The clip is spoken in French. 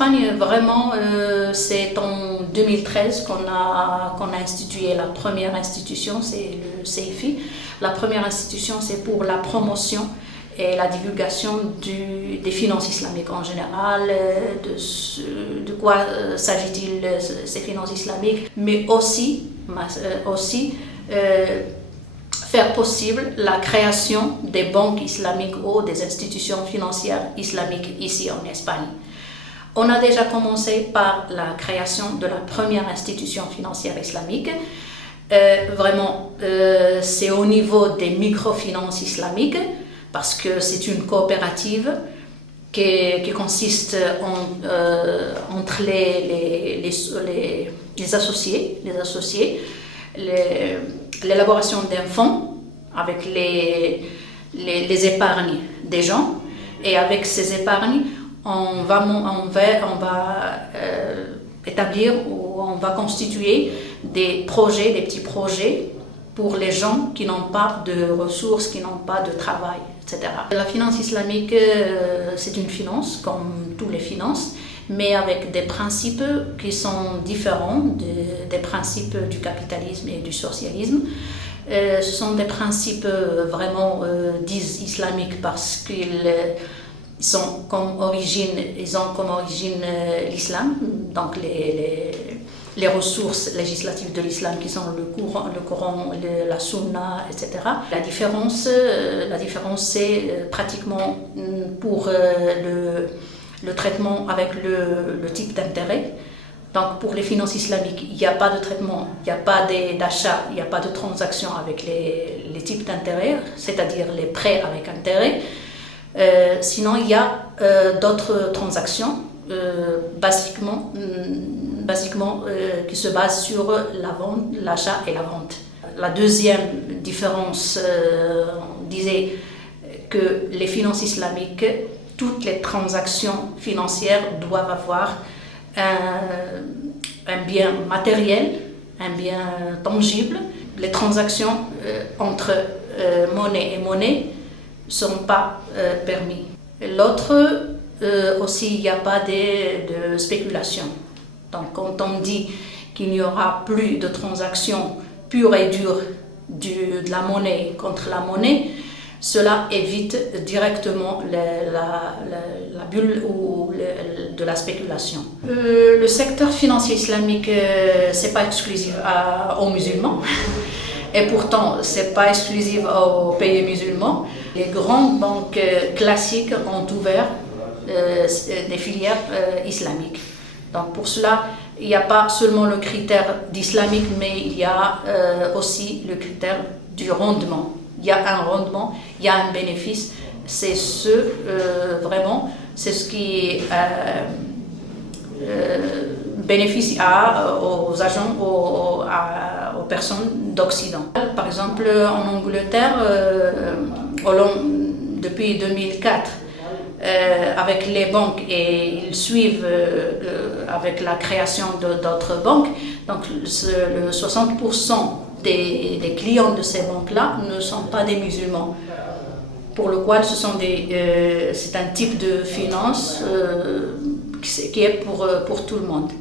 Espagne, vraiment, c'est en 2013 qu'on a institué la première institution, c'est le CEFI. La première institution, c'est pour la promotion et la divulgation des finances islamiques en général, de quoi s'agit-il ces finances islamiques, mais aussi faire possible la création des banques islamiques ou des institutions financières islamiques ici en Espagne. On a déjà commencé par la création de la première institution financière islamique. C'est au niveau des microfinances islamiques, parce que c'est une coopérative qui consiste entre les associés, l'élaboration d'un fonds avec les épargnes des gens, et avec ces épargnes, on va établir ou on va constituer des petits projets pour les gens qui n'ont pas de ressources, qui n'ont pas de travail, etc. La finance islamique, c'est une finance comme toutes les finances, mais avec des principes qui sont différents des principes du capitalisme et du socialisme. Ce sont des principes vraiment dits islamiques parce ils ont comme origine l'islam, donc les ressources législatives de l'islam qui sont le Coran, la Sunna, etc. La différence c'est pratiquement pour le traitement avec le type d'intérêt. Donc pour les finances islamiques, il n'y a pas de traitement, il n'y a pas d'achat, il n'y a pas de transaction avec les types d'intérêt, c'est-à-dire les prêts avec intérêt. Sinon, il y a d'autres transactions, basiquement qui se basent sur l'achat et la vente. La deuxième différence disait que les finances islamiques, toutes les transactions financières doivent avoir un bien matériel, un bien tangible. Les transactions entre monnaie et monnaie ne sont pas permis. L'autre, aussi, il n'y a pas de spéculation. Donc, quand on dit qu'il n'y aura plus de transactions pures et dures de la monnaie contre la monnaie, cela évite directement la bulle ou de la spéculation. Le secteur financier islamique, ce n'est pas exclusif aux musulmans. Et pourtant, ce n'est pas exclusif aux pays musulmans. Les grandes banques classiques ont ouvert des filières islamiques. Donc pour cela, il n'y a pas seulement le critère d'islamique, mais il y a aussi le critère du rendement. Il y a un rendement, il y a un bénéfice. C'est ce qui bénéficie aux agents, aux personnes d'Occident. Par exemple, en Angleterre, depuis 2004, avec les banques, et ils suivent avec la création d'autres banques, donc le 60% des clients de ces banques-là ne sont pas des musulmans, pour le qual c'est un type de finance qui est pour tout le monde.